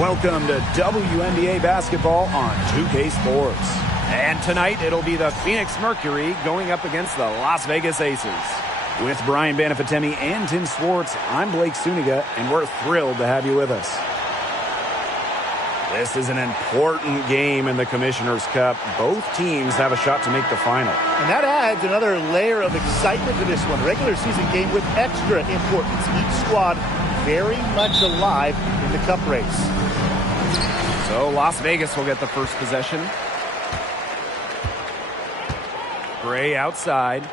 Welcome to WNBA basketball on 2K Sports. And tonight it'll be the Phoenix Mercury going up against the Las Vegas Aces. With Brian Banafitemi and Tim Swartz, I'm Blake Suniga, and we're thrilled to have you with us. This is an important game in the Commissioner's Cup. Both teams have a shot to make the final. And that adds another layer of excitement to this one. Regular season game with extra importance. Each squad very much alive in the cup race. So Las Vegas will get the first possession. Gray outside.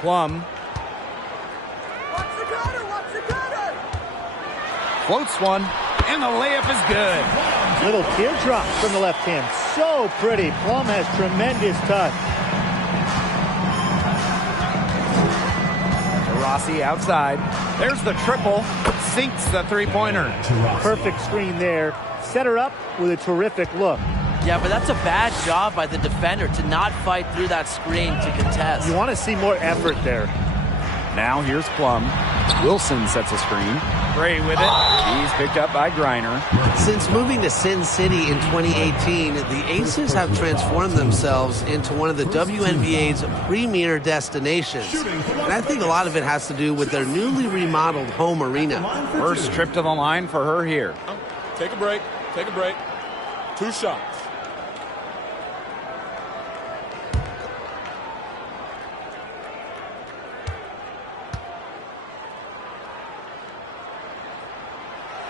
Plum. Floats one, and the layup is good. Little teardrop from the left hand. So pretty. Plum has tremendous touch. Rossi outside. There's the triple. Sinks the three-pointer. Perfect screen there. Set her up with a terrific look. Yeah, but that's a bad job by the defender to not fight through that screen to contest. You want to see more effort there. Now here's Plum. Wilson sets a screen. Gray with it. He's picked up by Griner. Since moving to Sin City in 2018, the Aces have transformed themselves into one of the WNBA's premier destinations. And I think a lot of it has to do with their newly remodeled home arena. First trip to the line for her here. Take a break. Take a break. 2 shots.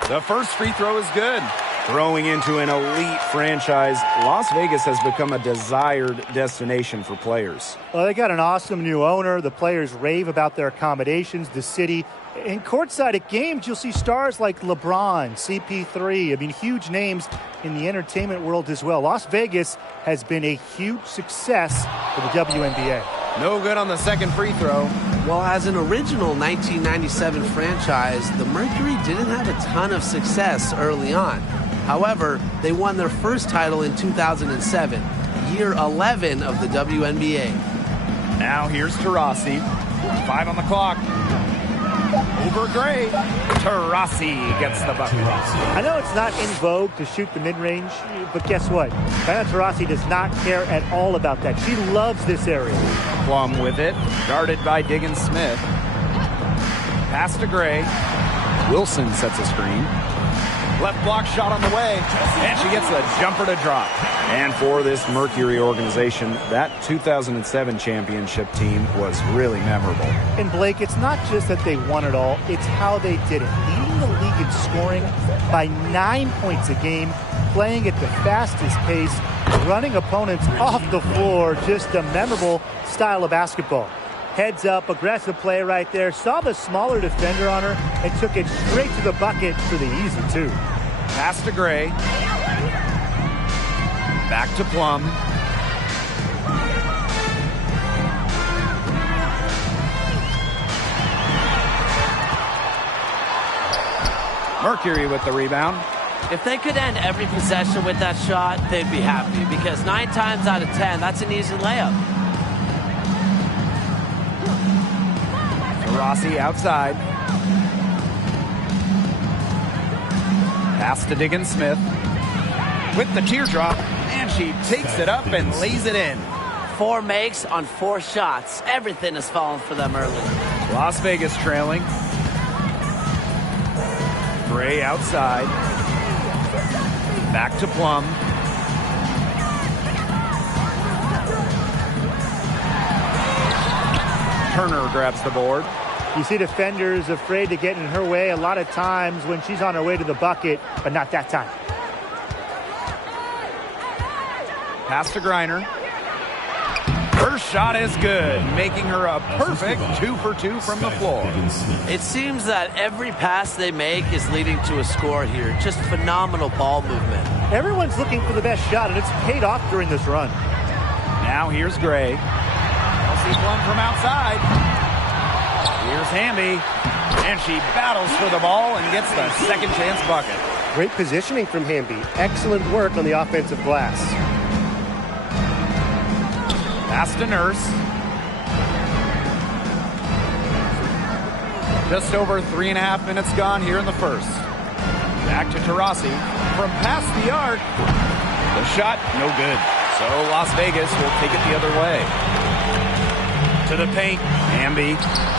The first free throw is good. Throwing into an elite franchise, Las Vegas has become a desired destination for players. Well, they got an awesome new owner. The players rave about their accommodations, the city. In courtside at games, you'll see stars like LeBron, CP3. I mean, huge names in the entertainment world as well. Las Vegas has been a huge success for the WNBA. No good on the second free throw. Well, as an original 1997 franchise, the Mercury didn't have a ton of success early on. However, they won their first title in 2007, year 11 of the WNBA. Now here's Taurasi. 5 on the clock. Over Gray. Taurasi gets the bucket. I know it's not in vogue to shoot the mid-range, but guess what? Diana Taurasi does not care at all about that. She loves this area. Plum with it. Guarded by Diggins Smith. Pass to Gray. Wilson sets a screen. Left block shot on the way. And she gets the jumper to drop. And for this Mercury organization, that 2007 championship team was really memorable. And Blake, it's not just that they won it all, it's how they did it. Leading the league in scoring by 9 points a game, playing at the fastest pace, running opponents off the floor, just a memorable style of basketball. Heads up, aggressive play right there. Saw the smaller defender on her and took it straight to the bucket for the easy two. Pass to Gray. Back to Plum. Mercury with the rebound. If they could end every possession with that shot, they'd be happy, because 9 times out of 10, that's an easy layup. Rossi outside. Pass to Diggins Smith. With the teardrop, and she takes it up and lays it in. 4 makes on 4 shots. Everything has fallen for them early. Las Vegas trailing. Gray outside. Back to Plum. Turner grabs the board. You see defenders afraid to get in her way a lot of times when she's on her way to the bucket, but not that time. Pass to Griner. Her shot is good, making her a perfect 2 for 2 from the floor. It seems that every pass they make is leading to a score here. Just phenomenal ball movement. Everyone's looking for the best shot, and it's paid off during this run. Now here's Gray. Kelsey Plum from outside. Here's Hamby, and she battles for the ball and gets the second chance bucket. Great positioning from Hamby. Excellent work on the offensive glass. Pass to Nurse. Just over 3.5 minutes gone here in the first. Back to Taurasi from past the arc. The shot, no good. So Las Vegas will take it the other way. To the paint, Hamby.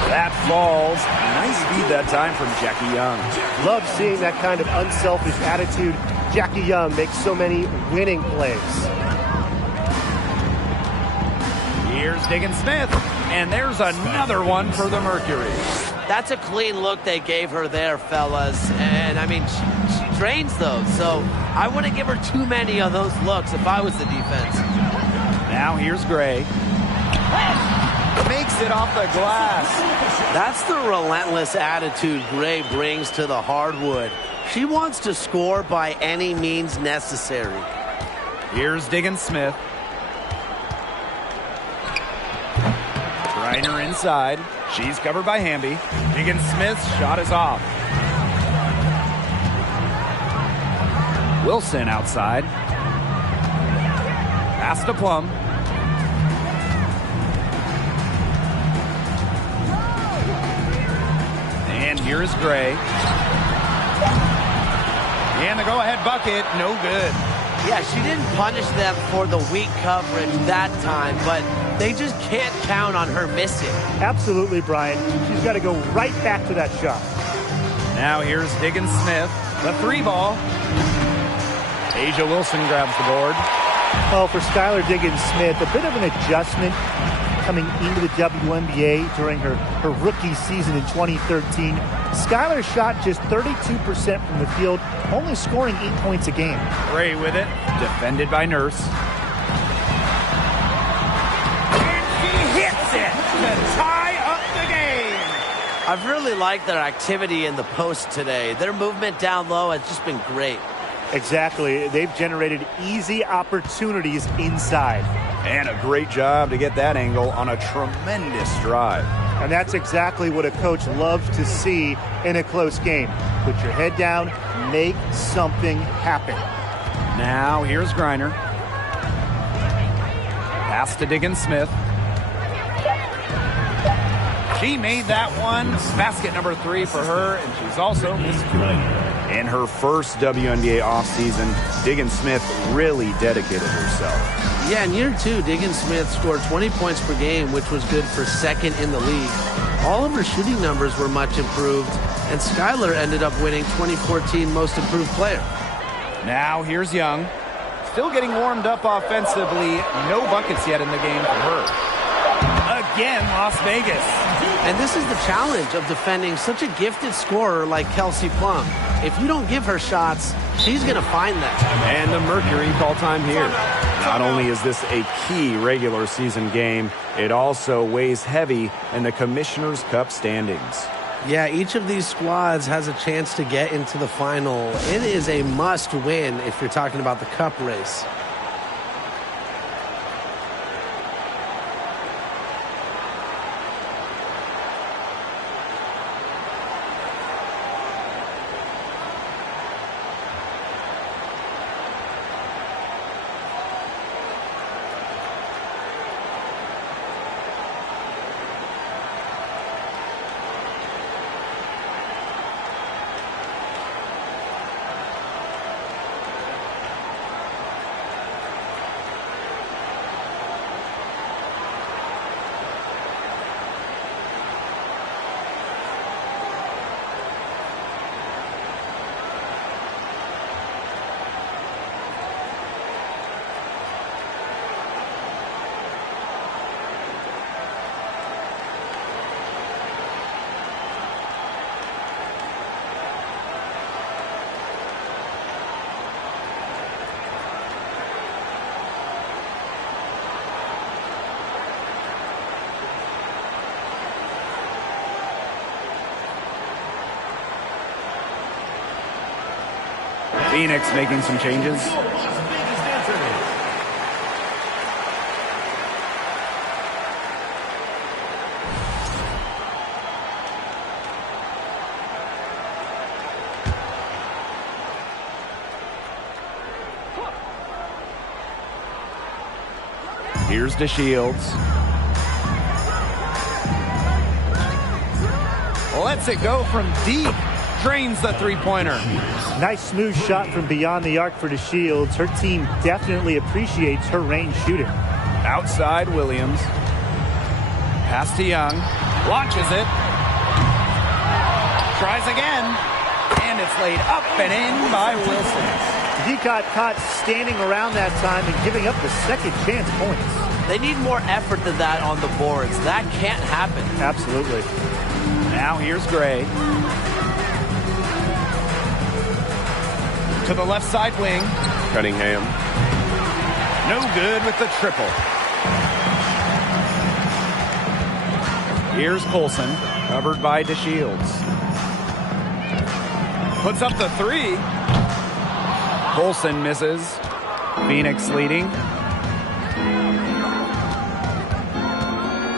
That falls. Nice feed that time from Jackie Young. Love seeing that kind of unselfish attitude. Jackie Young makes so many winning plays. Here's Diggins-Smith, and there's another one for the Mercury. That's a clean look they gave her there, fellas. And, I mean, she drains those, so I wouldn't give her too many of those looks if I was the defense. Now here's Gray. Makes it off the glass. That's the relentless attitude Gray brings to the hardwood. She wants to score by any means necessary. Here's Diggins-Smith. Reiner inside. She's covered by Hamby. Diggins-Smith's shot is off. Wilson outside. Pass to Plum. And here's Gray. And the go-ahead bucket, no good. Yeah, she didn't punish them for the weak coverage that time, but they just can't count on her missing. Absolutely, Brian. She's got to go right back to that shot. Now here's Diggins-Smith. The three ball. Asia Wilson grabs the board. Oh, for Skylar Diggins-Smith, a bit of an adjustment coming into the WNBA during her rookie season in 2013. Skylar shot just 32% from the field, only scoring 8 points a game. Gray with it, defended by Nurse. And she hits it to tie up the game. I've really liked their activity in the post today. Their movement down low has just been great. Exactly. They've generated easy opportunities inside. And a great job to get that angle on a tremendous drive. And that's exactly what a coach loves to see in a close game. Put your head down, make something happen. Now here's Griner. Pass to Diggins-Smith. She made that one. Basket number 3 for her, and she's also missed 2. In her first WNBA offseason, Diggins-Smith really dedicated herself. Yeah, in year 2, Diggins-Smith scored 20 points per game, which was good for second in the league. All of her shooting numbers were much improved, and Skylar ended up winning 2014 Most Improved Player. Now here's Young. Still getting warmed up offensively. No buckets yet in the game for her. Again, Las Vegas. And this is the challenge of defending such a gifted scorer like Kelsey Plum. If you don't give her shots, she's going to find them. And the Mercury call time here. Not only is this a key regular season game, it also weighs heavy in the Commissioner's Cup standings. Yeah, each of these squads has a chance to get into the final. It is a must win if you're talking about the cup race. Phoenix making some changes. Here's DeShields. Lets it go from deep. Drains the three-pointer. Nice smooth shot from beyond the arc for DeShields. Her team definitely appreciates her range shooting. Outside Williams. Pass to Young. Launches it. Tries again. And it's laid up and in by Wilson. He got caught standing around that time and giving up the second chance points. They need more effort than that on the boards. That can't happen. Absolutely. Now here's Gray. To the left side wing. Cunningham. No good with the triple. Here's Colson, covered by DeShields. Puts up the three. Colson misses. Phoenix leading.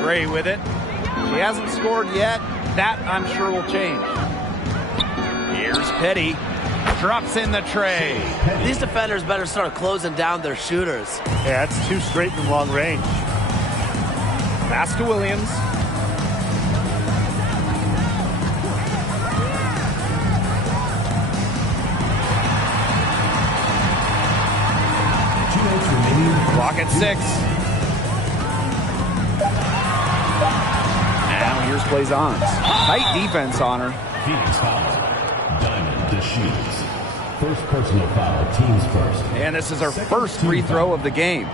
Gray with it. She hasn't scored yet. That, I'm sure, will change. Here's Petty. Drops in the tray. These defenders better start closing down their shooters. Yeah, that's two straight from long range. Pass to Williams. Clock at 6. Now here's Blazons. Tight defense on her. Phoenix foul. Diamond DeShields. First personal foul, teams first. And this is her first free throw of the game.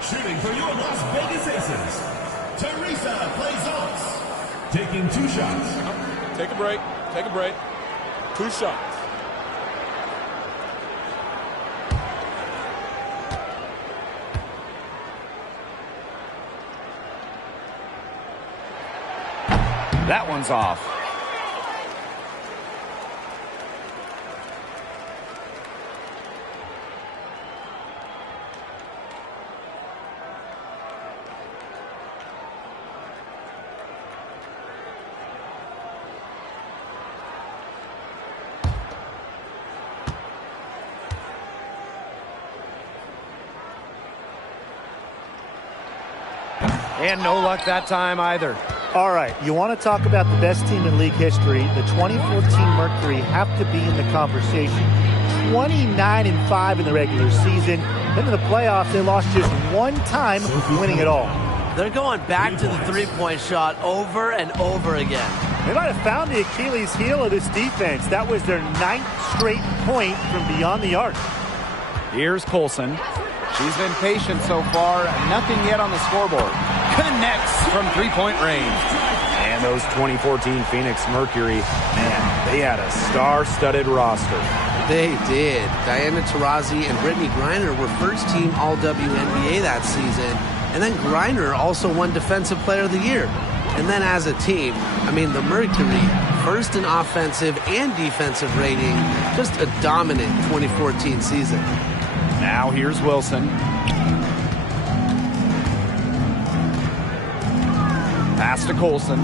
Shooting for your Las Vegas Aces, Teresa Blazons. Taking 2 shots. Take a break. Take a break. 2 shots. That one's off. And no luck that time either. All right, you want to talk about the best team in league history. The 2014 Mercury have to be in the conversation. 29-5 in the regular season. Then in the playoffs, they lost just one time, winning it all. They're going back to the three-point shot over and over again. They might have found the Achilles heel of this defense. That was their 9th straight point from beyond the arc. Here's Colson. She's been patient so far. Nothing yet on the scoreboard. Connects from three-point range. And those 2014 Phoenix Mercury, man, they had a star-studded roster. They did. Diana Taurasi and Brittany Griner were first-team All-WNBA that season. And then Griner also won Defensive Player of the Year. And then as a team, I mean, the Mercury, first in offensive and defensive rating, just a dominant 2014 season. Now here's Wilson. Pass to Colson.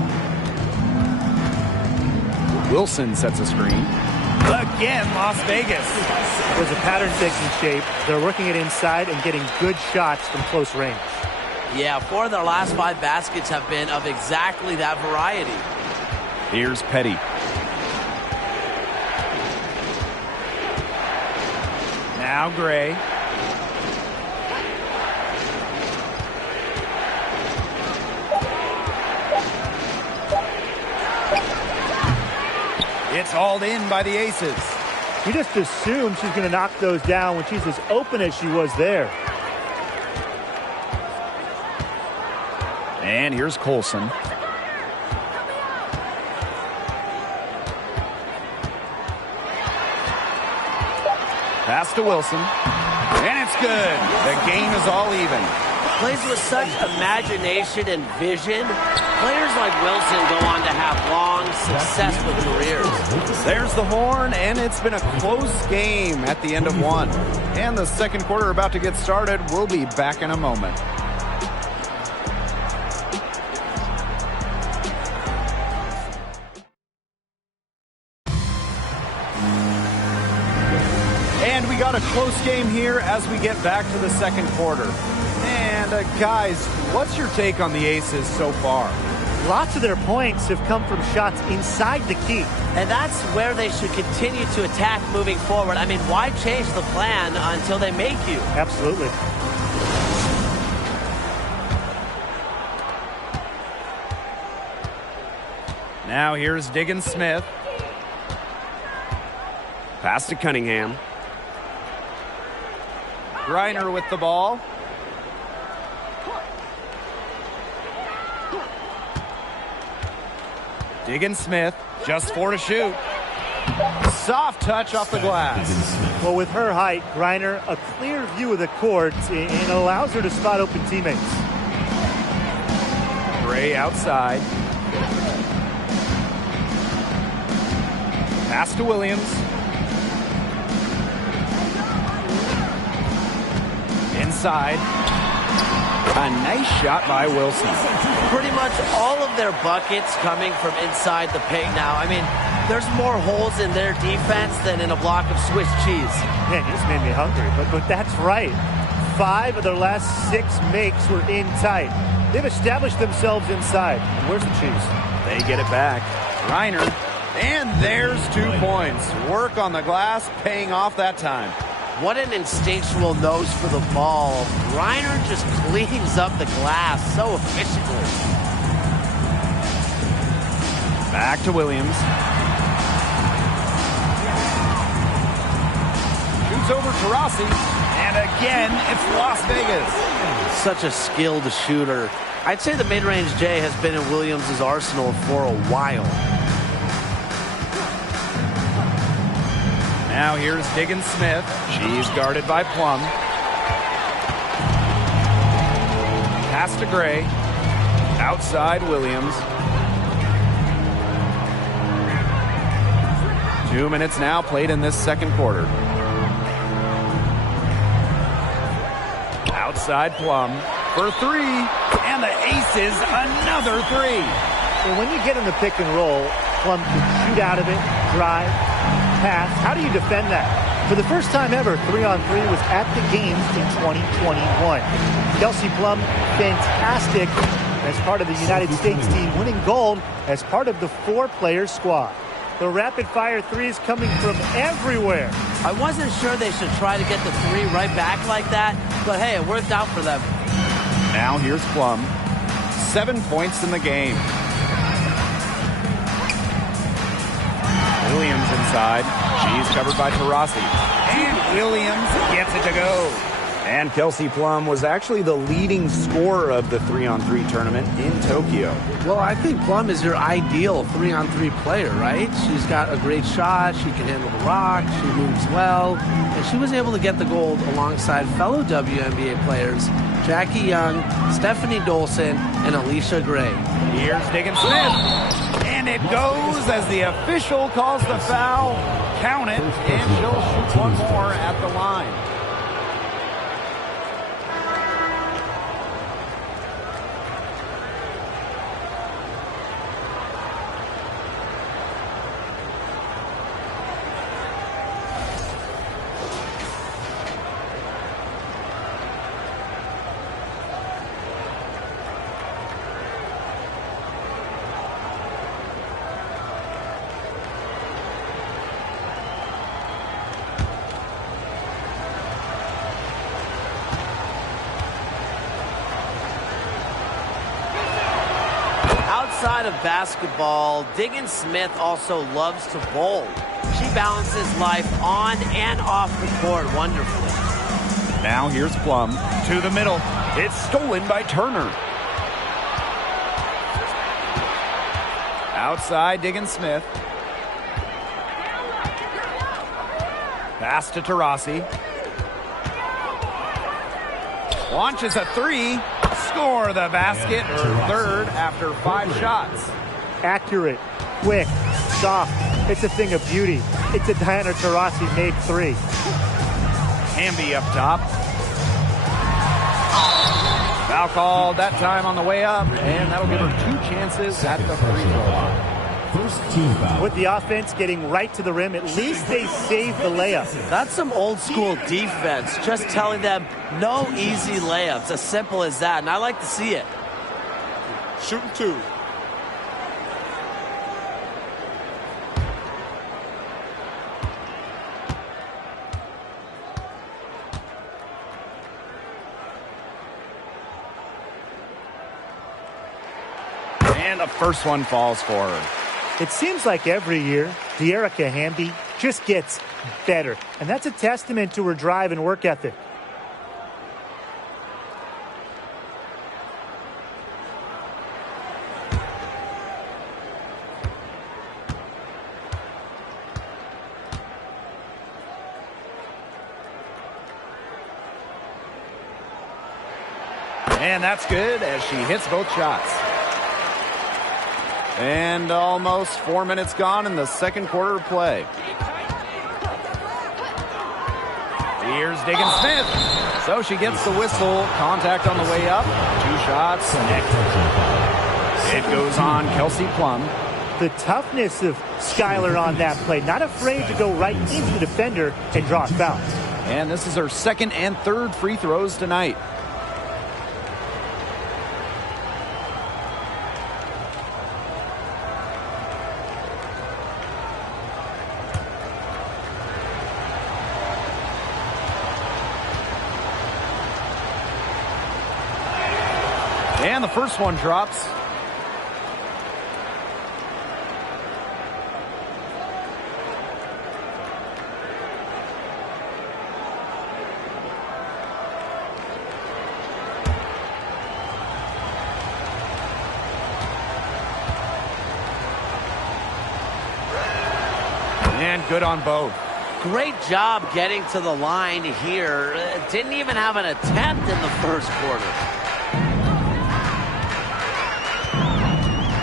Wilson sets a screen. Again, Las Vegas. It was a pattern taking shape. They're working it inside and getting good shots from close range. Yeah, 4 of their last 5 baskets have been of exactly that variety. Here's Petty. Now Gray. It's hauled in by the Aces. You just assume she's going to knock those down when she's as open as she was there. And here's Colson. Pass to Wilson. And it's good. The game is all even. Plays with such imagination and vision. Players like Wilson go on to have long, successful careers. There's the horn, and it's been a close game at the end of one. And the second quarter about to get started. We'll be back in a moment. And we got a close game here as we get back to the second quarter. And guys, what's your take on the Aces so far? Lots of their points have come from shots inside the key. And that's where they should continue to attack moving forward. I mean, why change the plan until they make you? Absolutely. Now here's Diggins Smith. Pass to Cunningham. Griner with the ball. Diggins Smith, just 4 to shoot. Soft touch off the glass. Well, with her height, Griner, a clear view of the court and allows her to spot open teammates. Gray outside. Pass to Williams. Inside. A nice shot by Wilson. Pretty much all of their buckets coming from inside the paint now. I mean, there's more holes in their defense than in a block of Swiss cheese. Man, you just made me hungry, but that's right. 5 of their last 6 makes were in tight. They've established themselves inside. Where's the cheese? They get it back. Reiner. And there's 2 points. Work on the glass, paying off that time. What an instinctual nose for the ball. Reiner just cleans up the glass so efficiently. Back to Williams. Shoots over to Rossi. And again, it's Las Vegas. Such a skilled shooter. I'd say the mid-range J has been in Williams' arsenal for a while. Now here's Diggins Smith. She's guarded by Plum. Pass to Gray. Outside Williams. 2 minutes now played in this second quarter. Outside Plum for 3. And the aces, another 3. Well, when you get in the pick and roll, Plum can shoot out of it, drive, pass. How do you defend that? For the first time ever, 3-on-3 was at the games in 2021. Kelsey Plum, fantastic as part of the United States team, winning gold as part of the 4-player squad. The rapid-fire threes coming from everywhere. I wasn't sure they should try to get the 3 right back like that, but hey, it worked out for them. Now here's Plum. 7 points in the game. Williams inside. She's covered by Taurasi. And Williams gets it to go. And Kelsey Plum was actually the leading scorer of the 3-on-3 tournament in Tokyo. Well, I think Plum is your ideal 3-on-3 player, right? She's got a great shot. She can handle the rock. She moves well. And she was able to get the gold alongside fellow WNBA players Jackie Young, Stephanie Dolson, and Alicia Gray. Here's Diggins Smith. And it goes as the official calls the foul. Count it, and she'll shoot one more at the line. Outside of basketball, Diggins Smith also loves to bowl. She balances life on and off the court wonderfully. Now here's Plum to the middle. It's stolen by Turner. Outside Diggins Smith. Pass to Taurasi. Launches a 3. Score the basket, her third after 5 shots. Accurate, quick, soft. It's a thing of beauty. It's a Diana Taurasi made 3. Hamby up top. Foul called that time on the way up, and that'll give her 2 chances at the free throw line. First team foul. With the offense getting right to the rim, at least they saved the layup. That's some old school defense, just telling them no easy layups, as simple as that, and I like to see it. Shooting 2. And the first one falls for her. It seems like every year, De'Erica Hamby just gets better. And that's a testament to her drive and work ethic. And that's good as she hits both shots. And almost 4 minutes gone in the second quarter of play. Here's Diggins-Smith. So she gets the whistle. Contact on the way up. 2 shots. It goes on Kelsey Plum. The toughness of Skylar on that play. Not afraid to go right into the defender and draw a foul. And this is her second and third free throws tonight. And the first one drops. And good on both. Great job getting to the line here. Didn't even have an attempt in the first quarter.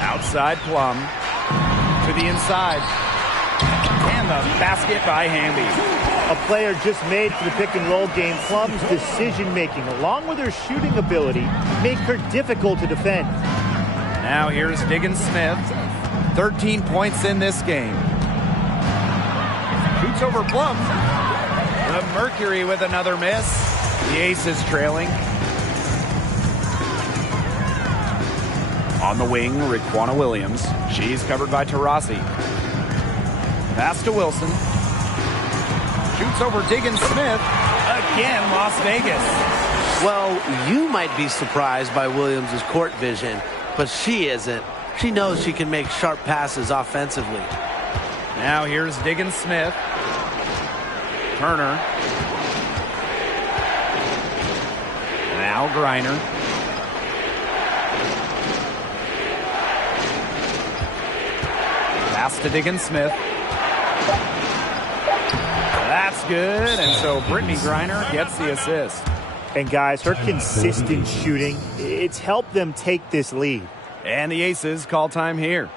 Outside Plum to the inside. And the basket by Hamby. A player just made for the pick and roll game. Plum's decision making, along with her shooting ability, make her difficult to defend. Now here's Diggins-Smith. 13 points in this game. Shoots over Plum. The Mercury with another miss. The Aces trailing. On the wing, Raquana Williams. She's covered by Taurasi. Pass to Wilson. Shoots over Diggins-Smith. Again, Las Vegas. Well, you might be surprised by Williams' court vision, but she isn't. She knows she can make sharp passes offensively. Now here's Diggins-Smith. Turner. Now Griner. Pass to Diggins-Smith. That's good, and so Brittany Griner gets the assist. And guys, her consistent shooting, it's helped them take this lead. And the Aces call time here.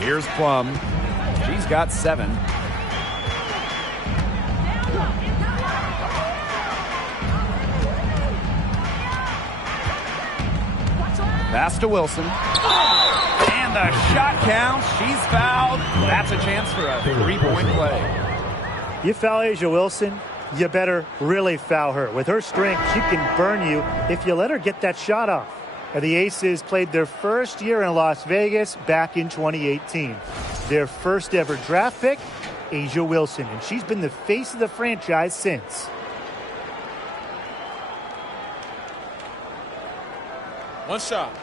Here's Plum. She's got 7. Pass to Wilson. And the shot counts. She's fouled. That's a chance for a 3-point play. You foul Asia Wilson, You better really foul her. With her strength, she can burn you if you let her get that shot off. The Aces played their first year in Las Vegas back in 2018. Their first ever draft pick, A'ja Wilson, and she's been the face of the franchise since. One shot.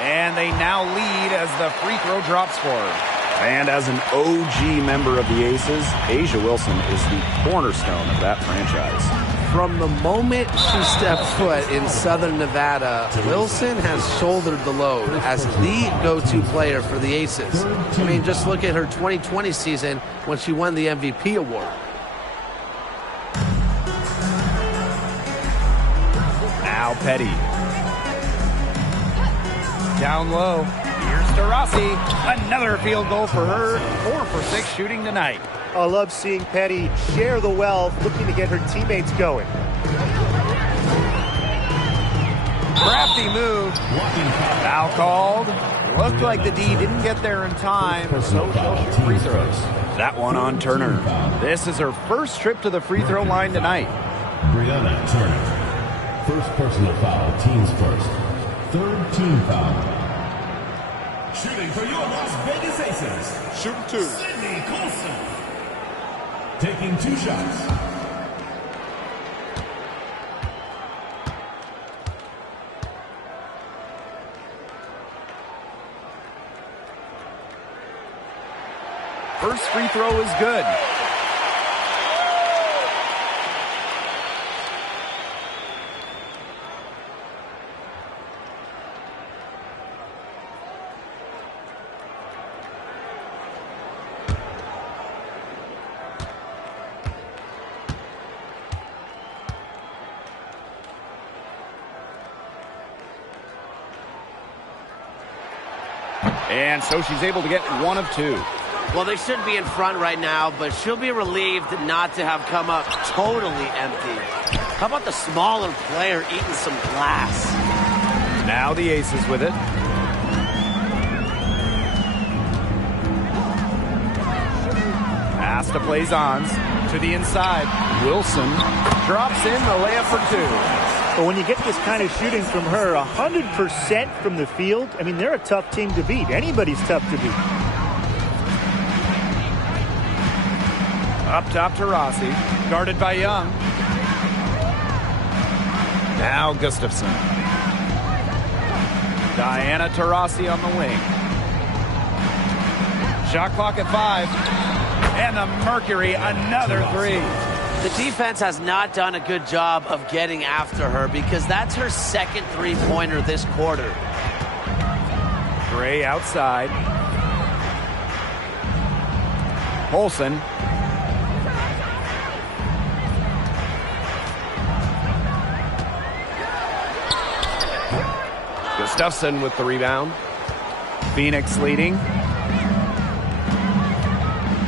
And they now lead as the free throw drops for her. And as an OG member of the Aces, A'ja Wilson is the cornerstone of that franchise. From the moment she stepped foot in Southern Nevada, Wilson has shouldered the load as the go-to player for the Aces. I mean, just look at her 2020 season when she won the MVP award. Now Petty. Down low. Here's to Rossi. Another field goal for her. 4 for 6 shooting tonight. I love seeing Petty share the wealth, looking to get her teammates going. Crafty move. Foul called. Looked like the D didn't get there in time, so she'll shoot free throws. That one on Turner. This is her first trip to the free throw line tonight. Brianna Turner. First personal foul, teams first. Third team foul. Shooting for your Las Vegas Aces. Shooting 2. Sydney Colson. Taking 2 shots. First free throw is good. And so she's able to get 1 of 2. Well, they should be in front right now, but she'll be relieved not to have come up totally empty. How about the smaller player eating some glass? Now the Aces with it. Pass to Plaisance to the inside. Wilson drops in the layup for 2. But when you get this kind of shooting from her, 100% from the field, I mean, they're a tough team to beat. Anybody's tough to beat. Up top to Rossi, guarded by Young. Now Gustafson. Diana Taurasi on the wing. Shot clock at 5. And the Mercury, another 3. The defense has not done a good job of getting after her because that's her second three-pointer this quarter. Gray outside. Olsen. Gustafson with the rebound. Phoenix leading.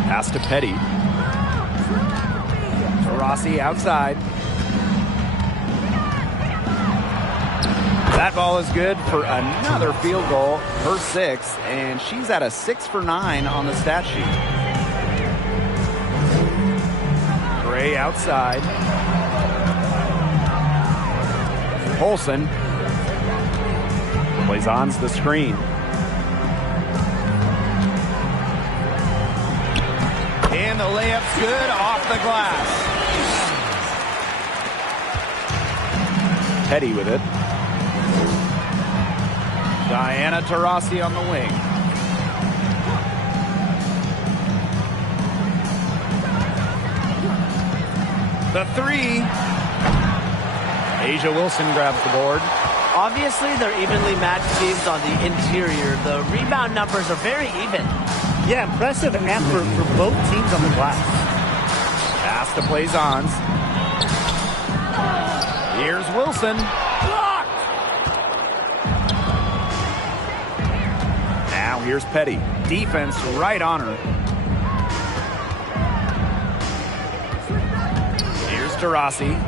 Pass to Petty. Rossi outside. That ball is good for another field goal, her 6th, and she's at a 6 for 9 on the stat sheet. Gray outside. Olsen plays on the screen. And the layup's good off the glass. Petty with it. Diana Taurasi on the wing. The 3. A'ja Wilson grabs the board. Obviously, they're evenly matched teams on the interior. The rebound numbers are very even. Yeah, impressive effort for both teams on the glass. Pass to Plaisance. Here's Wilson. Blocked! Now here's Petty. Defense right on her. Here's Taurasi.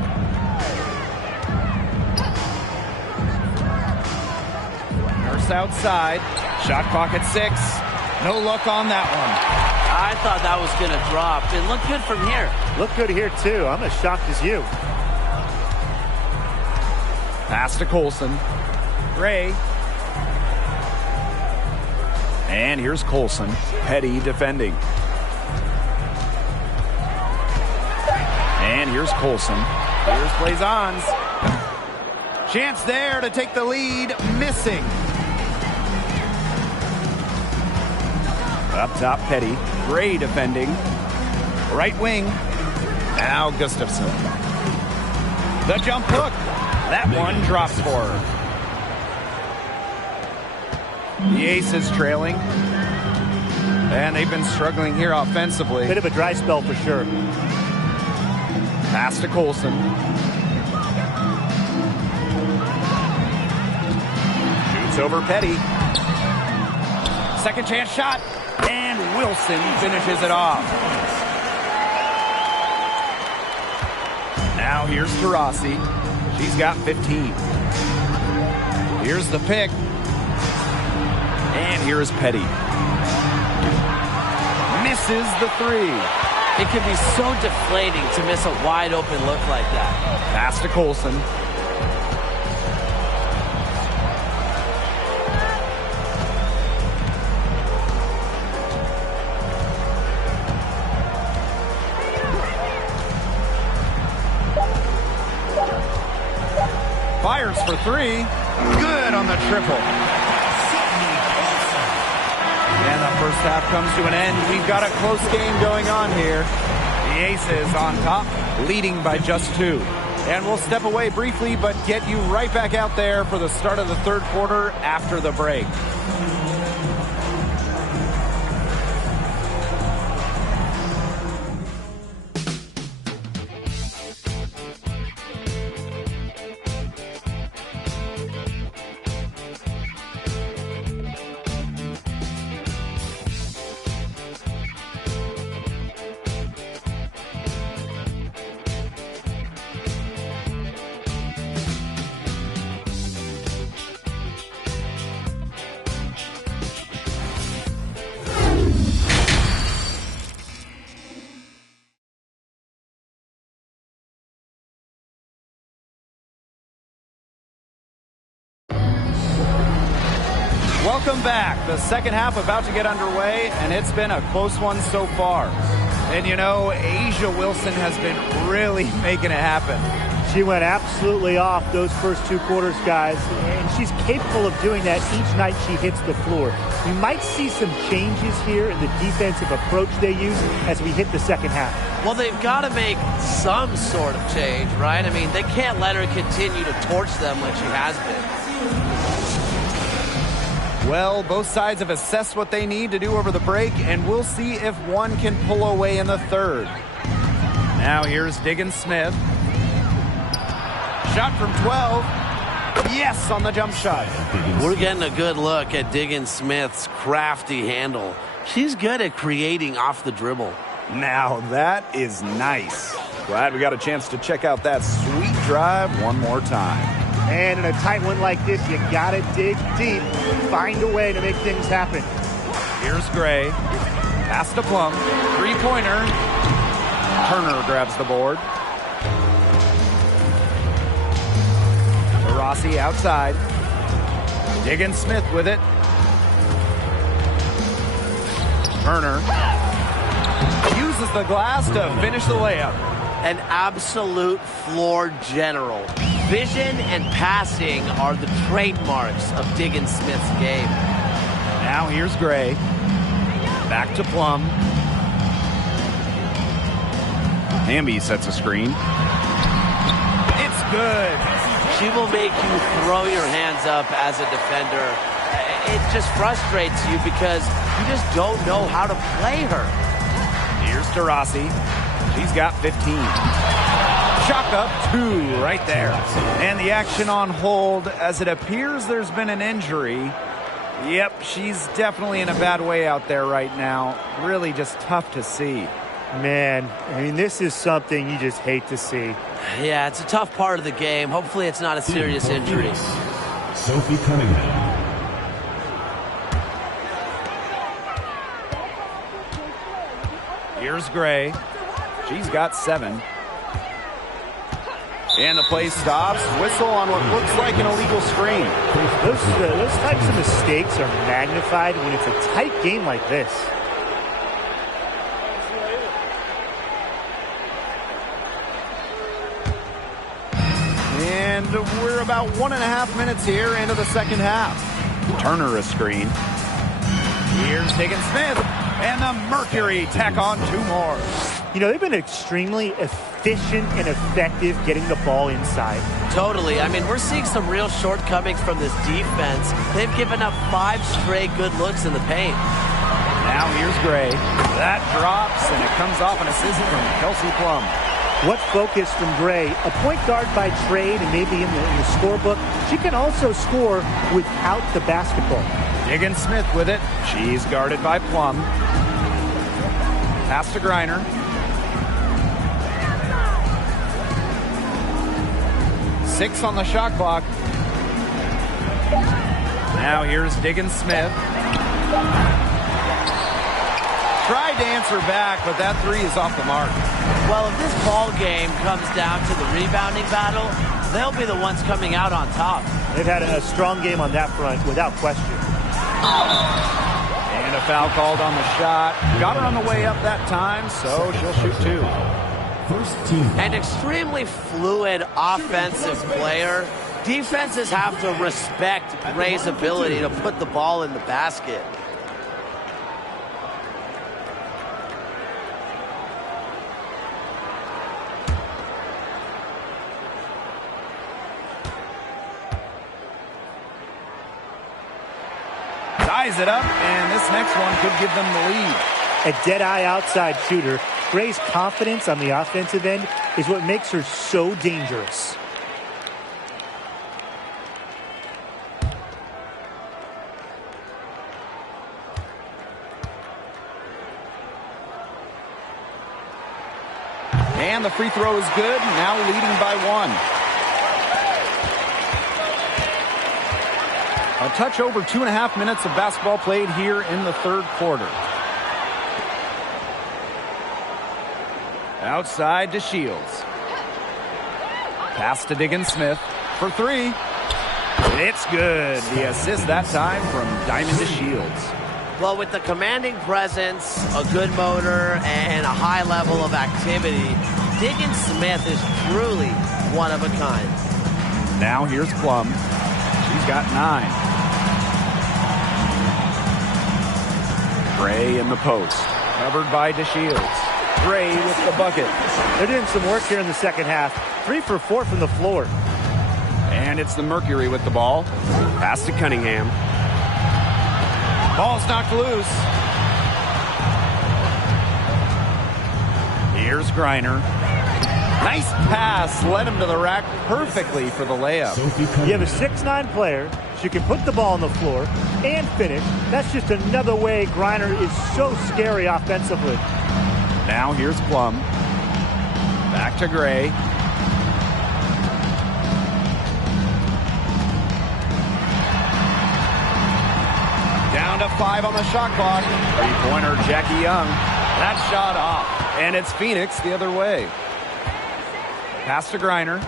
outside. Shot clock at 6. No luck on that one. I thought that was going to drop. It looked good from here. Looked good here, too. I'm as shocked as you. Pass to Colson. Gray. And here's Colson. Petty defending. And here's Colson. Here's Blazons. Chance there to take the lead. Missing. Up top, Petty. Gray defending. Right wing. Now Gustafson. The jump hook. That one drops for her. The Aces trailing. And they've been struggling here offensively. Bit of a dry spell for sure. Pass to Colson. Shoots over Petty. Second chance shot. And Wilson finishes it off. Now here's Taurasi. She's got 15. Here's the pick. And here's Petty. Misses the 3. It can be so deflating to miss a wide open look like that. Pass to Colson. Fires for 3. Good on the triple. And the first half comes to an end. We've got a close game going on here. The Aces on top, leading by just 2. And we'll step away briefly, but get you right back out there for the start of the third quarter after the break. Welcome back. The second half about to get underway, and it's been a close one so far. And you know, A'ja Wilson has been really making it happen. She went absolutely off those first 2 quarters, guys, and she's capable of doing that each night she hits the floor. We might see some changes here in the defensive approach they use as we hit the second half. Well, they've got to make some sort of change, right? I mean, they can't let her continue to torch them like she has been. Well, both sides have assessed what they need to do over the break, and we'll see if one can pull away in the third. Now here's Diggins Smith. Shot from 12. Yes, on the jump shot. We're getting a good look at Diggins Smith's crafty handle. She's good at creating off the dribble. Now that is nice. Glad we got a chance to check out that sweet drive one more time. And in a tight one like this, you gotta dig deep, find a way to make things happen. Here's Gray. Pass to Plum. Three-pointer. Turner grabs the board. Rossi outside. Diggins Smith with it. Turner uses the glass to finish the layup. An absolute floor general. Vision and passing are the trademarks of Diggins Smith's game. Now here's Gray. Back to Plum. Hamby sets a screen. It's good. She will make you throw your hands up as a defender. It just frustrates you because you just don't know how to play her. Here's Taurasi. She's got 15. Shock up 2 right there. And the action on hold as it appears there's been an injury. Yep, she's definitely in a bad way out there right now. Really just tough to see. Man, I mean, this is something you just hate to see. Yeah, it's a tough part of the game. Hopefully it's not a serious injury. Sophie Cunningham. Here's Gray. She's got 7. And the play stops. Whistle on what looks like an illegal screen. Those types of mistakes are magnified when it's a tight game like this. And we're about 1.5 minutes here into the second half. Turner a screen. Here's Diggins-Smith. And the Mercury tack on 2 more. You know, they've been extremely efficient and effective getting the ball inside. Totally. I mean, we're seeing some real shortcomings from this defense. They've given up 5 straight good looks in the paint. Now here's Gray. That drops, and it comes off an assist from Kelsey Plum. What focus from Gray? A point guard by trade and maybe in the scorebook. She can also score without the basketball. Diggins-Smith with it. She's guarded by Plum. Pass to Griner. 6 on the shot clock. Now here's Diggins-Smith. Tried to answer back, but that 3 is off the mark. Well, if this ball game comes down to the rebounding battle, they'll be the ones coming out on top. They've had a strong game on that front, without question. And a foul called on the shot. Got her on the way up that time, so she'll shoot 2. First team. An extremely fluid offensive player. Defenses have to respect Gray's ability to put the ball in the basket. Ties it up, and this next one could give them the lead. A dead-eye outside shooter. Gray's confidence on the offensive end is what makes her so dangerous. And the free throw is good, now leading by 1. A touch over 2.5 minutes of basketball played here in the third quarter. Outside to Shields. Pass to Diggins-Smith for 3. It's good. The assist that time from Diamond to Shields. Well, with the commanding presence, a good motor, and a high level of activity, Diggins-Smith is truly one of a kind. Now here's Plum. She's got 9. Gray in the post. Covered by DeShields. Gray with the bucket. They're doing some work here in the second half. 3 for 4 from the floor. And it's the Mercury with the ball. Pass to Cunningham. Ball's knocked loose. Here's Griner. Nice pass. Led him to the rack perfectly for the layup. You have a 6'9" player. She can put the ball on the floor and finish. That's just another way Griner is so scary offensively. Now here's Plum. Back to Gray. Down to 5 on the shot clock. 3-pointer Jackie Young. That shot off. And it's Phoenix the other way. Pass to Griner.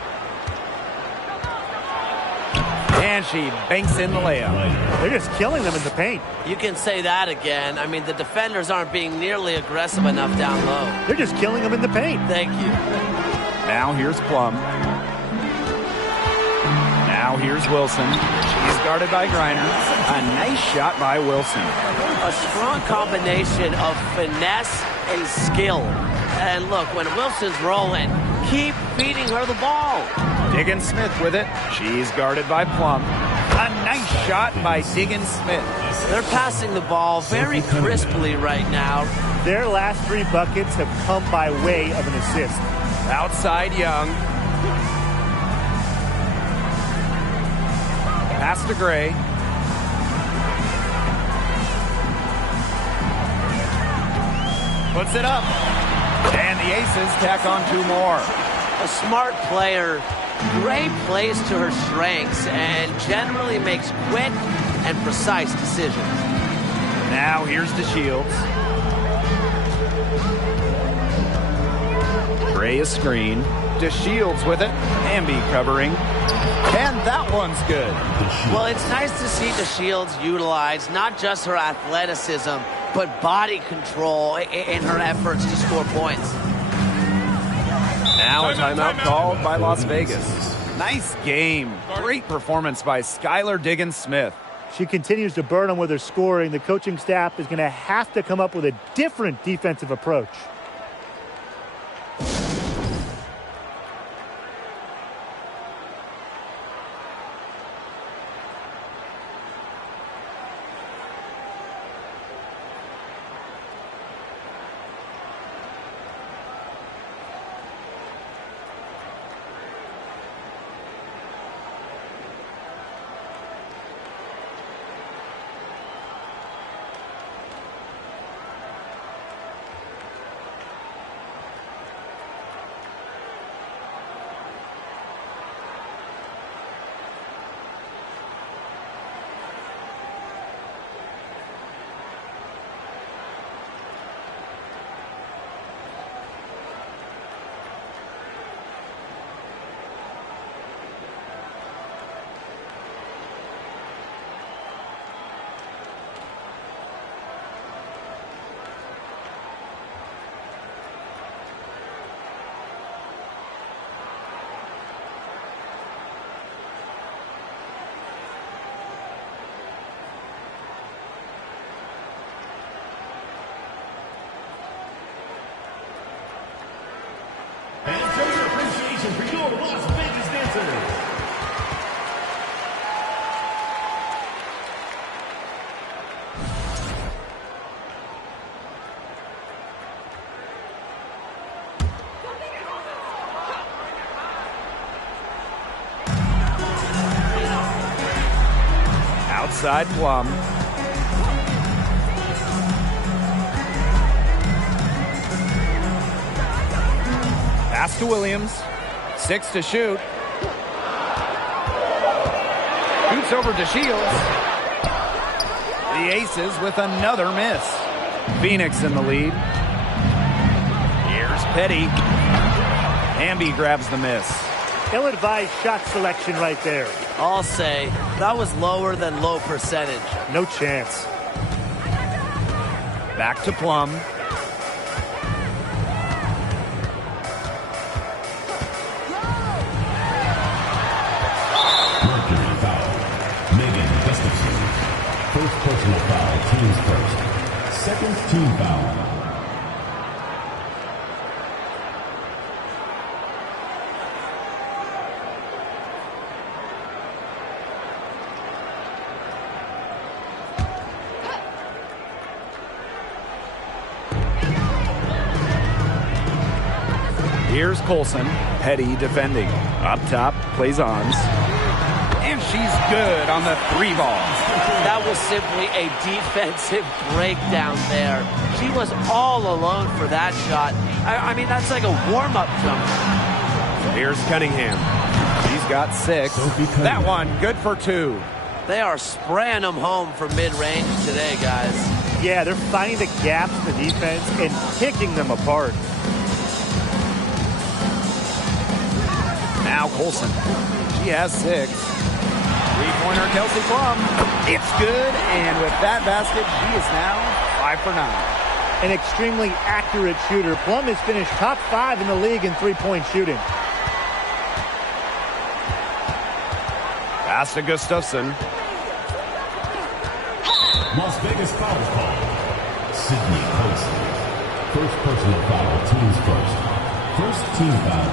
And she banks in the layup. They're just killing them in the paint. You can say that again. I mean, the defenders aren't being nearly aggressive enough down low. They're just killing them in the paint. Thank you. Now here's Plum. Now here's Wilson. She's guarded by Griner. A nice shot by Wilson. A strong combination of finesse and skill. And look, when Wilson's rolling, keep feeding her the ball. Diggins-Smith with it. She's guarded by Plum. A nice shot by Diggins-Smith. They're passing the ball very crisply right now. Their last 3 buckets have come by way of an assist. Outside Young. Pass to Gray. Puts it up. And the Aces tack on 2 more. A smart player. Gray plays to her strengths and generally makes quick and precise decisions. Now here's DeShields. a screen. DeShields with it. Hamby covering. And that one's good. Well, it's nice to see DeShields utilize not just her athleticism, but body control in her efforts to score points. Now a timeout called by Las Vegas. Nice game. Great performance by Skylar Diggins-Smith. She continues to burn them with her scoring. The coaching staff is going to have to come up with a different defensive approach. For your Las Vegas dancers. Outside Plum. Pass to Williams. 6 to shoot. Shoots over to Shields. The Aces with another miss. Phoenix in the lead. Here's Petty. Hamby grabs the miss. Ill-advised shot selection right there. I'll say that was lower than low percentage. No chance. Back to Plum. Mercury foul. Megan Gustafson. First personal foul, teams first. Second team foul. Here's Colson. Petty defending. Up top, plays ons. And she's good on the 3 ball. That was simply a defensive breakdown there. She was all alone for that shot. I mean, that's like a warm-up jumper. Here's Cunningham. She's got 6. That one, good for 2. They are spraying them home from mid-range today, guys. Yeah, they're finding the gaps in the defense and picking them apart. Now Colson. She has 6. Three-pointer Kelsey Plum. It's good, and with that basket, she is now 5 for 9. An extremely accurate shooter. Plum has finished top 5 in the league in three-point shooting. Pass to Gustafson. Las Vegas foul call. Sydney Colson. First personal foul, teams first. First team foul.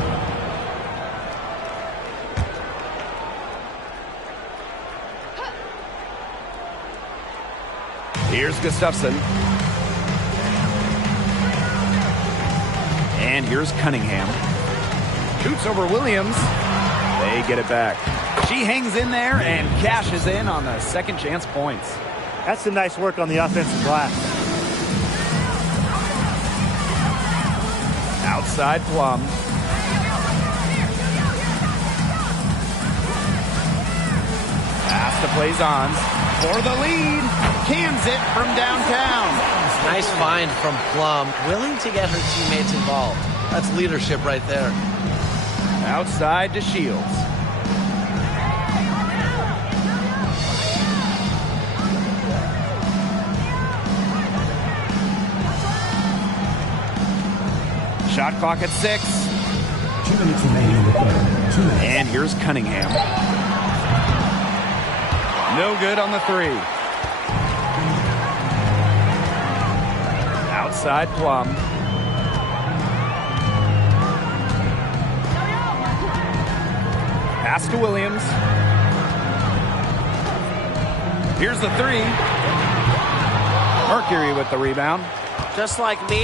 Here's Gustafson. And here's Cunningham. Shoots over Williams. They get it back. She hangs in there and cashes in on the second chance points. That's some nice work on the offensive glass. Outside Plum. Pass to plays on. For the lead. Cans it from downtown. Nice find from Plum, willing to get her teammates involved. That's leadership right there. Outside to Shields. Shot clock at 6. 2 minutes remaining in the third. 2 minutes. And here's Cunningham. No good on the 3. Outside Plum. Pass to Williams. Here's the 3. Mercury with the rebound. Just like me,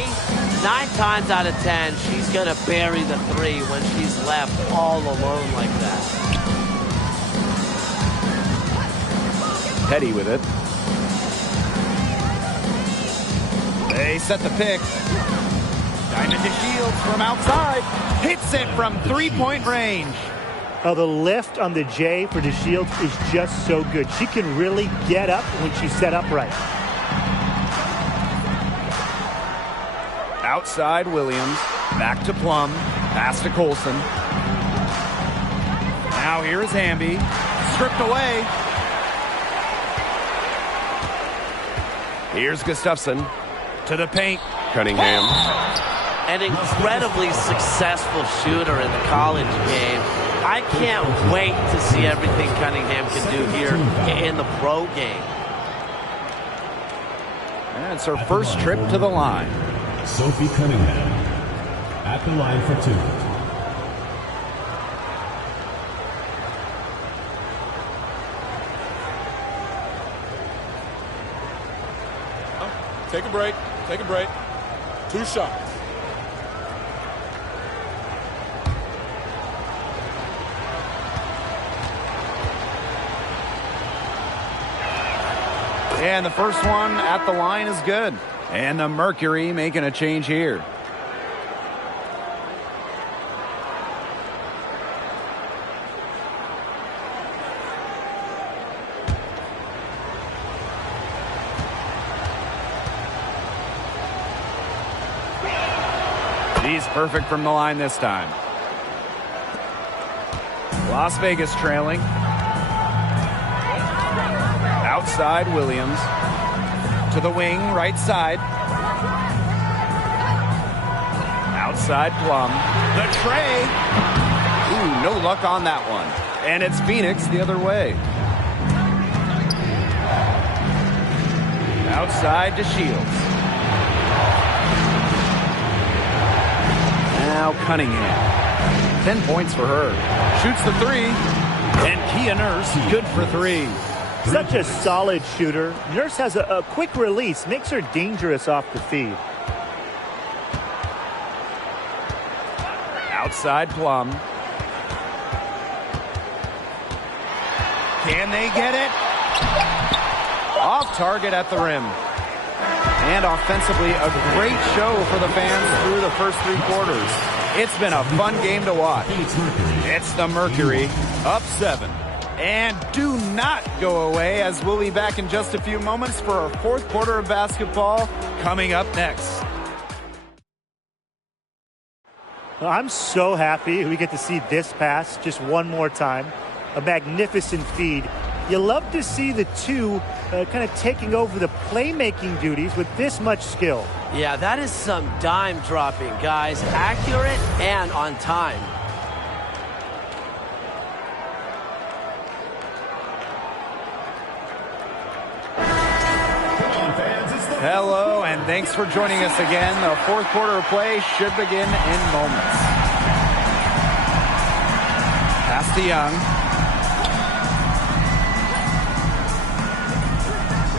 9 times out of 10, she's going to bury the 3 when she's left all alone like that. Petty with it. They set the pick. Diamond to Shields from outside. Hits it from three-point range. Oh, the lift on the J for DeShields is just so good. She can really get up when she's set up right. Outside Williams. Back to Plum. Pass to Colson. Now here is Hamby. Stripped away. Here's Gustafson. To the paint. Cunningham. An incredibly successful shooter in the college game. I can't wait to see everything Cunningham can do here in the pro game. And it's her first trip to the line. Sophie Cunningham at the line for 2. Take a break. Take a break. 2 shots. And the first one at the line is good. And the Mercury making a change here. She's perfect from the line this time. Las Vegas trailing. Outside Williams. To the wing, right side. Outside Plum. The tray. Ooh, no luck on that one. And it's Phoenix the other way. Outside to Shields. Now Cunningham. 10 points for her. Shoots the 3. And Kia Nurse, good for 3. Such a solid shooter. Nurse has a quick release, makes her dangerous off the feed. Outside Plum. Can they get it? Off target at the rim. And offensively, a great show for the fans through the first 3 quarters. It's been a fun game to watch. It's the Mercury, up 7. And do not go away, as we'll be back in just a few moments for our 4th quarter of basketball coming up next. I'm so happy we get to see this pass just one more time. A magnificent feed. You love to see the two kind of taking over the playmaking duties with this much skill. Yeah, that is some dime dropping, guys. Accurate and on time. Hello, and thanks for joining us again. The 4th quarter of play should begin in moments. Pass to Young.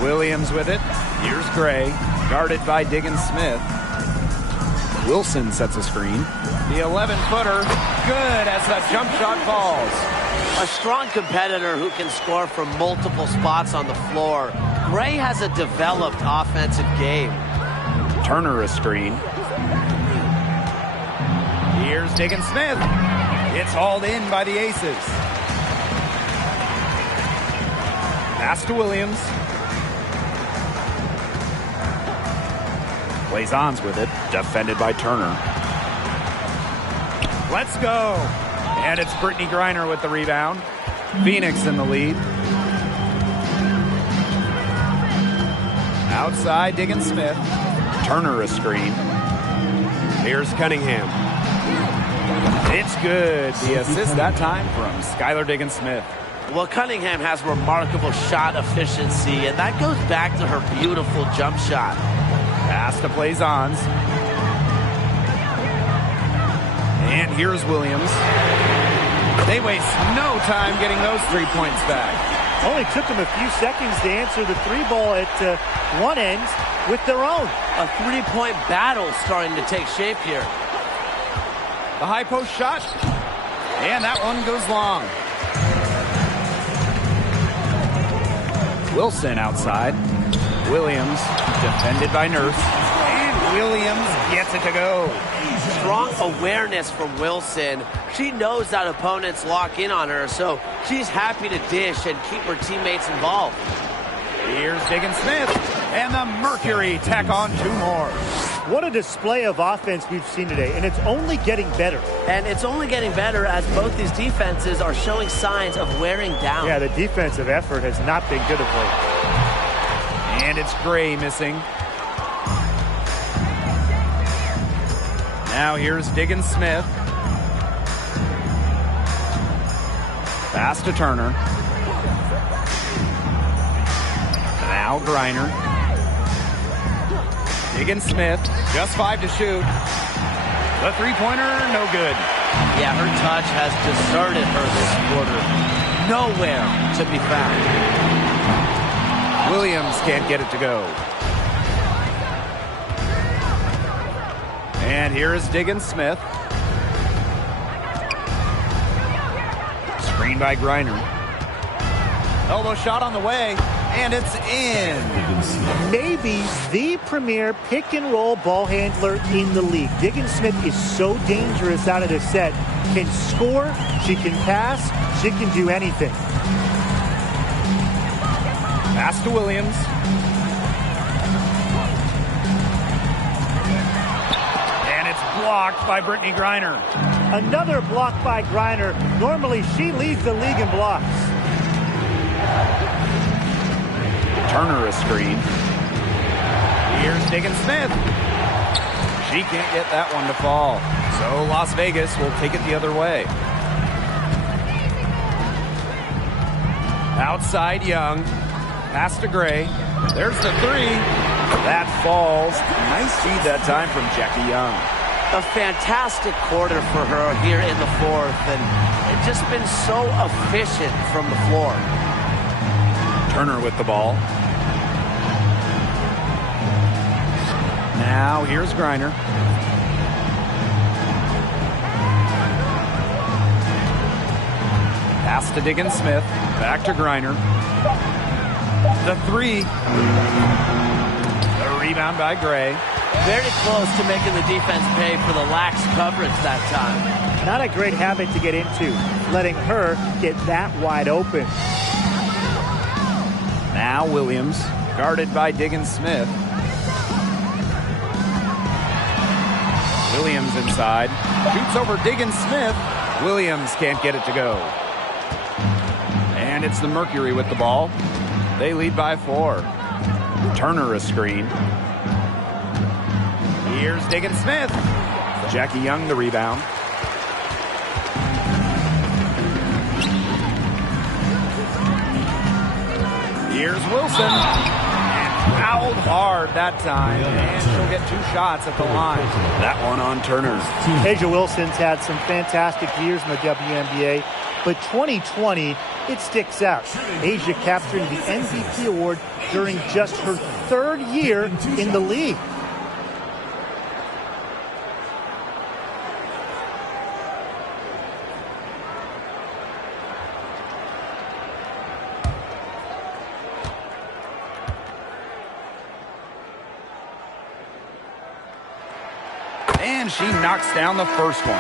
Williams with it. Here's Gray, guarded by Diggins Smith. Wilson sets a screen. The 11-footer, good as the jump shot falls. A strong competitor who can score from multiple spots on the floor. Gray has a developed offensive game. Turner a screen. Here's Diggins Smith. It's hauled in by the Aces. Pass to Williams. Blazon's with it, defended by Turner. Let's go. And it's Brittany Griner with the rebound. Phoenix in the lead. Outside, Diggins Smith. Turner a screen. Here's Cunningham. It's good. The assist that time from Skylar Diggins Smith. Well, Cunningham has remarkable shot efficiency, and that goes back to her beautiful jump shot. Pass to Plaisance. And here's Williams. They waste no time getting those 3 points back. Only took them a few seconds to answer the three ball at one end with their own. A three-point battle starting to take shape here. The high post shot. And that one goes long. Wilson outside. Williams defended by Nurse. And Williams gets it to go. Strong awareness from Wilson. She knows that opponents lock in on her, so she's happy to dish and keep her teammates involved. Here's Diggins Smith, and the Mercury tack on 2 more. What a display of offense we've seen today, and it's only getting better. And it's only getting better as both these defenses are showing signs of wearing down. Yeah, the defensive effort has not been good of late. And it's Gray missing. Now here's Diggins Smith. Pass to Turner. Now Griner. Diggins Smith, just 5 to shoot. The three-pointer, no good. Yeah, her touch has deserted her this quarter. Nowhere to be found. Williams can't get it to go. And here is Diggins Smith. Screen by Griner. Elbow shot on the way, and it's in. Maybe the premier pick-and-roll ball handler in the league. Diggins Smith is so dangerous out of the set. Can score, she can pass, she can do anything. Pass to Williams. And it's blocked by Brittany Griner. Another block by Griner. Normally, she leads the league in blocks. Turner a screen. Here's Diggins Smith. She can't get that one to fall. So Las Vegas will take it the other way. Outside Young. Pass to Gray. There's the three. That falls. Nice feed that time from Jackie Young. A fantastic quarter for her here in the fourth, and it's just been so efficient from the floor. Turner with the ball. Now here's Griner. Pass to Diggins Smith. Back to Griner. The three. The rebound by Gray. Very close to making the defense pay for the lax coverage that time. Not a great habit to get into, letting her get that wide open. Now Williams, guarded by Diggins Smith. Williams inside. Shoots over Diggins Smith. Williams can't get it to go. And it's the Mercury with the ball. They lead by 4. Turner a screen. Here's Diggins Smith. Jackie Young the rebound. Here's Wilson. And fouled hard that time. And she'll get 2 shots at the line. That one on Turner. A'ja Wilson's had some fantastic years in the WNBA, but 2020, it sticks out. A'ja capturing the MVP award during just her 3rd year in the league. And she knocks down the first one.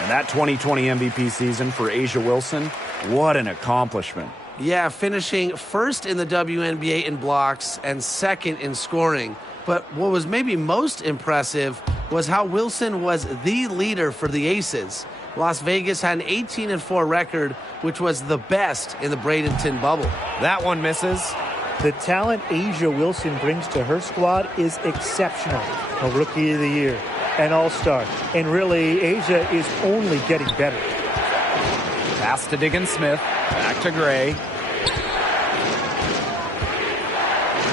And that 2020 MVP season for A'ja Wilson, what an accomplishment. Yeah, finishing first in the WNBA in blocks and second in scoring. But what was maybe most impressive was how Wilson was the leader for the Aces. Las Vegas had an 18-4 record, which was the best in the Bradenton bubble. That one misses. The talent Asia Wilson brings to her squad is exceptional. A Rookie of the Year, an All-Star, and really, Asia is only getting better. Pass to Diggins Smith. Back to Gray.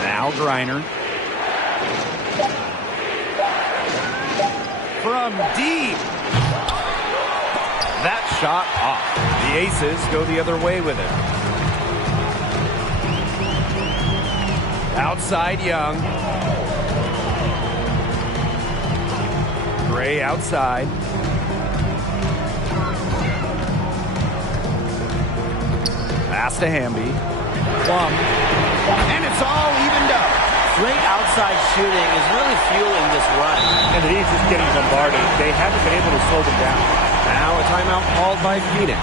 Now Griner. From deep. That shot off. The Aces go the other way with it. Outside Young. Gray outside. Pass to Hamby. Plum. And it's all evened up. Great outside shooting is really fueling this run. And he's just getting bombarded. They haven't been able to slow them down. Now a timeout called by Phoenix.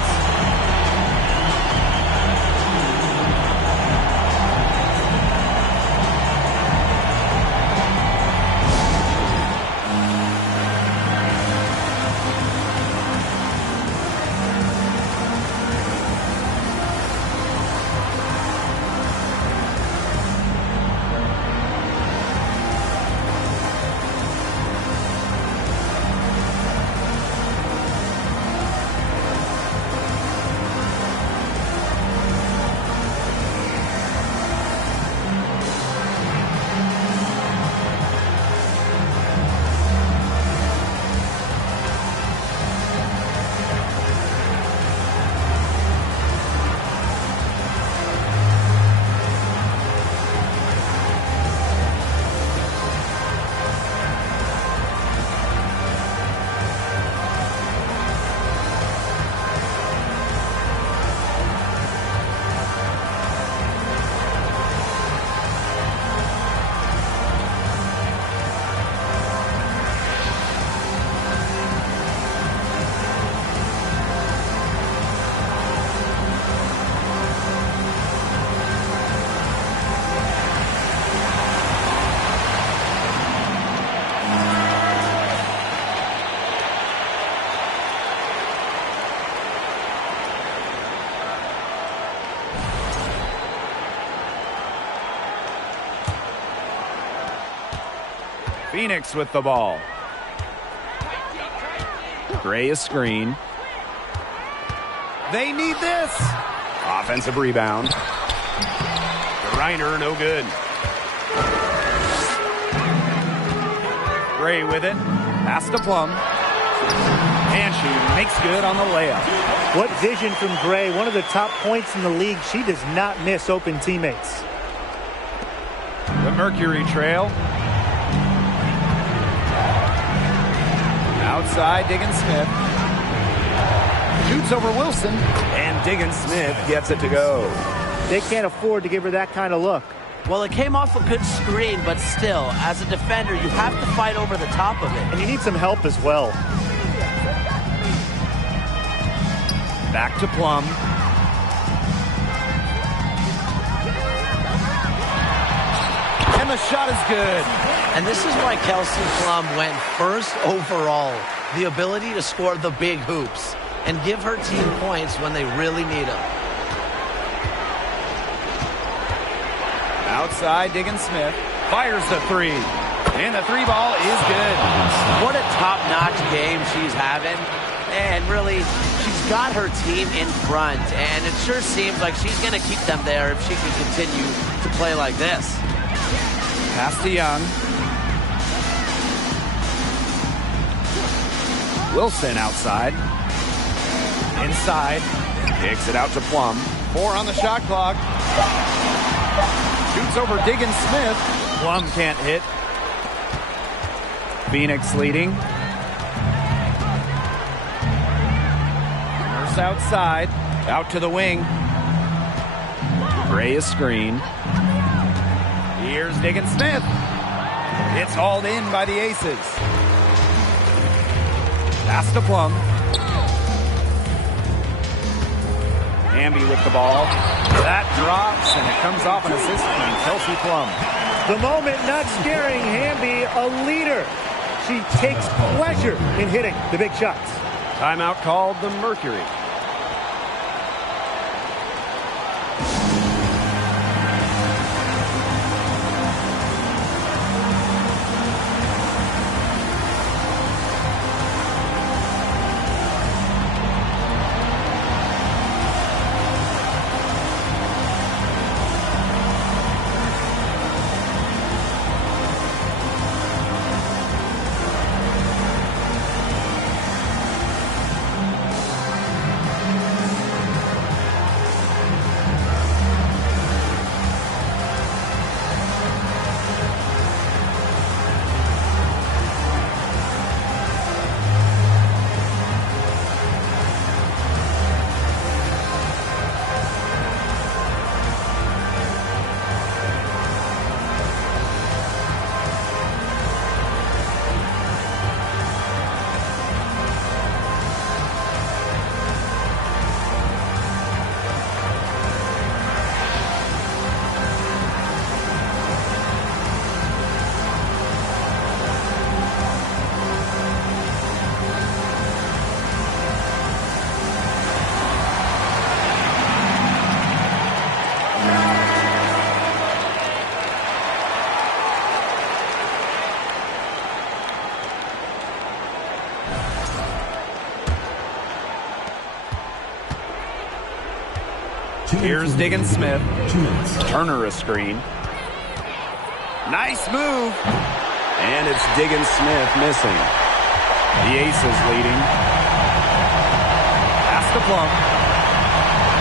Phoenix with the ball. Gray is screen. They need this. Offensive rebound. Reiner, no good. Gray with it. Pass to Plum. And she makes good on the layup. What vision from Gray. One of the top points in the league. She does not miss open teammates. The Mercury trail. Outside, Diggins Smith. Shoots over Wilson. And Diggins Smith gets it to go. They can't afford to give her that kind of look. Well, it came off a good screen, but still, as a defender, you have to fight over the top of it. And you need some help as well. Back to Plum. And the shot is good. And this is why Kelsey Plum went first overall. The ability to score the big hoops and give her team points when they really need them. Outside, Diggins Smith fires the three. And the three ball is good. What a top-notch game she's having. And really, she's got her team in front. And it sure seems like she's going to keep them there if she can continue to play like this. Pass to Young. Wilson outside. Inside. Kicks it out to Plum. 4 on the shot clock. Shoots over Diggins Smith. Plum can't hit. Phoenix leading. Nurse outside. Out to the wing. Gray is screen. Here's Diggins Smith. It's hauled in by the Aces. Pass to Plum. Hamby with the ball. That drops, and it comes off an assist from Kelsey Plum. The moment not scaring Hamby, a leader. She takes pleasure in hitting the big shots. Timeout called the Mercury. Here's Diggin Smith. Turner a screen. Nice move. And it's Diggin Smith missing. The ace is leading. Pass to Plum.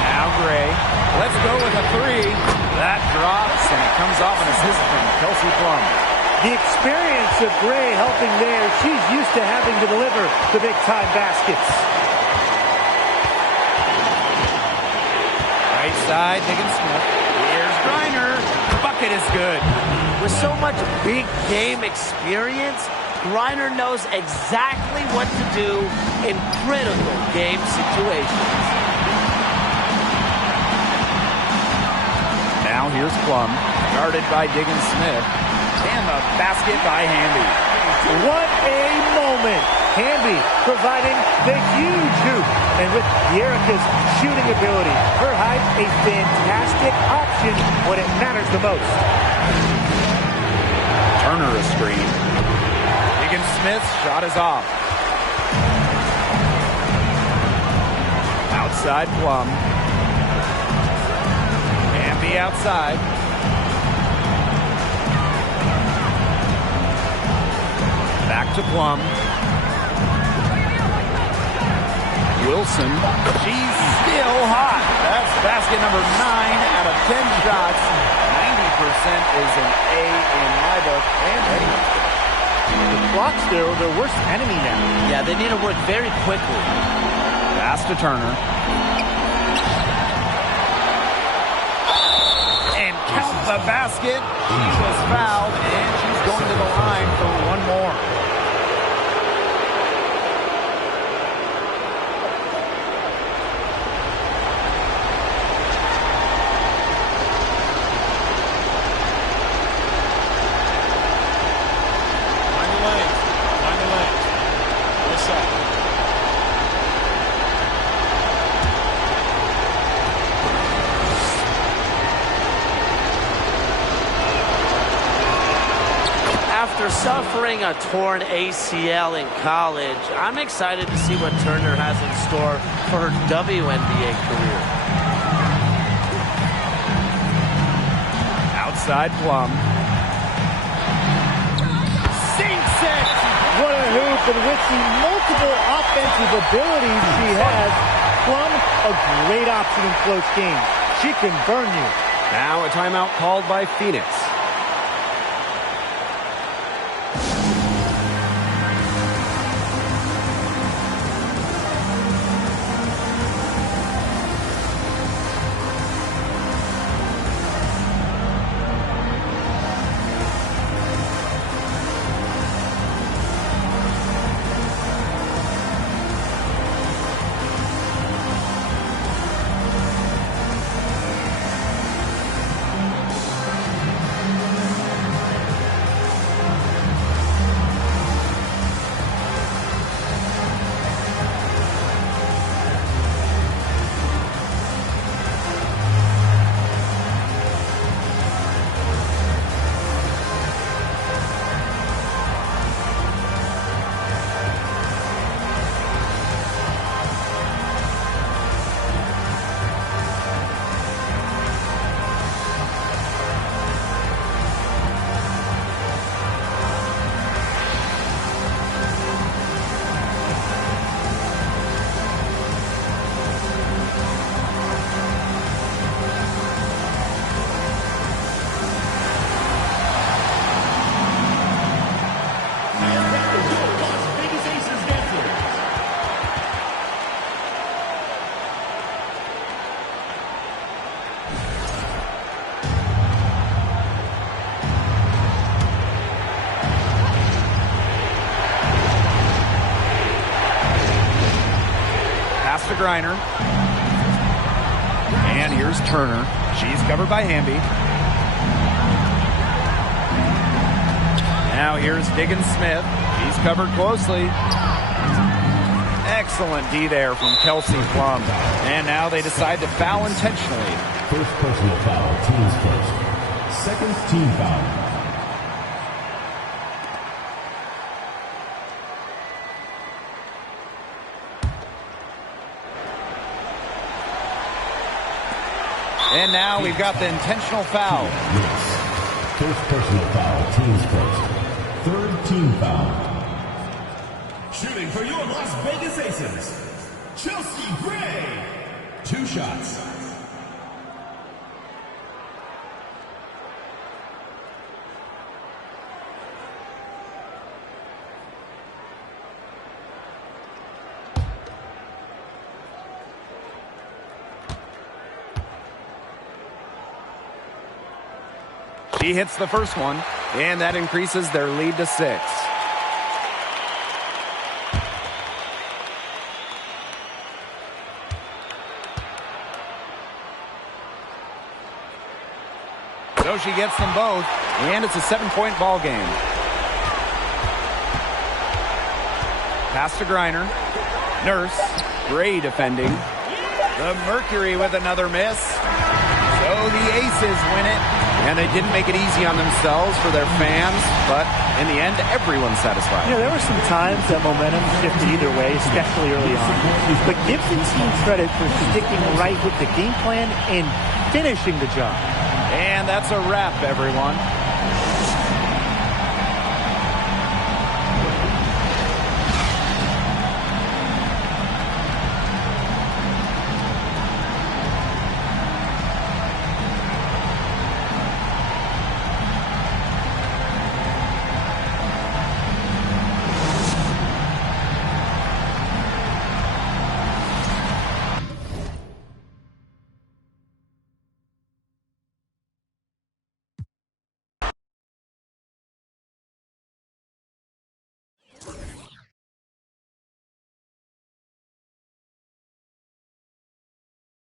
Now Gray. Let's go with a three. That drops, and it comes off an assist from Kelsey Plum. The experience of Gray helping there. She's used to having to deliver the big-time baskets. Right side, Diggin Smith. Here's Griner. Bucket is good. With so much big game experience, Griner knows exactly what to do in critical game situations. Now here's Plum, guarded by Diggin Smith. And the basket by Hamby. What a moment. Hamby providing the huge hoop. And with Yerika's shooting ability, her height a fantastic option when it matters the most. Turner a screen. Diggin Smith's shot is off. Outside Plum. Hamby outside. Back to Plum. Wilson. She's still hot. That's basket number 9 out of 10 shots. 90% is an A in my book and Eddie. The clock's their worst enemy now. Yeah, they need to work very quickly. Pass to Turner. And count the basket. She was fouled, and she's going to the line for one more. After suffering a torn ACL in college, I'm excited to see what Turner has in store for her WNBA career. Outside Plum. Sinks it! What a hoop, and with the multiple offensive abilities she has, Plum, a great option in close games. She can burn you. Now a timeout called by Phoenix. Griner. And here's Turner. She's covered by Hamby. Now here's Diggins Smith. She's covered closely. Excellent D there from Kelsey Plum. And now they decide to foul intentionally. First personal foul, teams first. Second team foul. And now we've got the intentional foul. Yes. First personal foul, teams first. Third team foul. Shooting for your Las Vegas Aces, Chelsea Gray. 2 shots. She hits the first one, and that increases their lead to 6. So she gets them both, and it's a 7-point ball game. Pass to Griner. Nurse. Gray defending. The Mercury with another miss. So the Aces win it. And they didn't make it easy on themselves for their fans, but in the end, everyone's satisfied. There were some times that momentum shifted either way, especially early on. But give the team credit for sticking right with the game plan and finishing the job. And that's a wrap, everyone.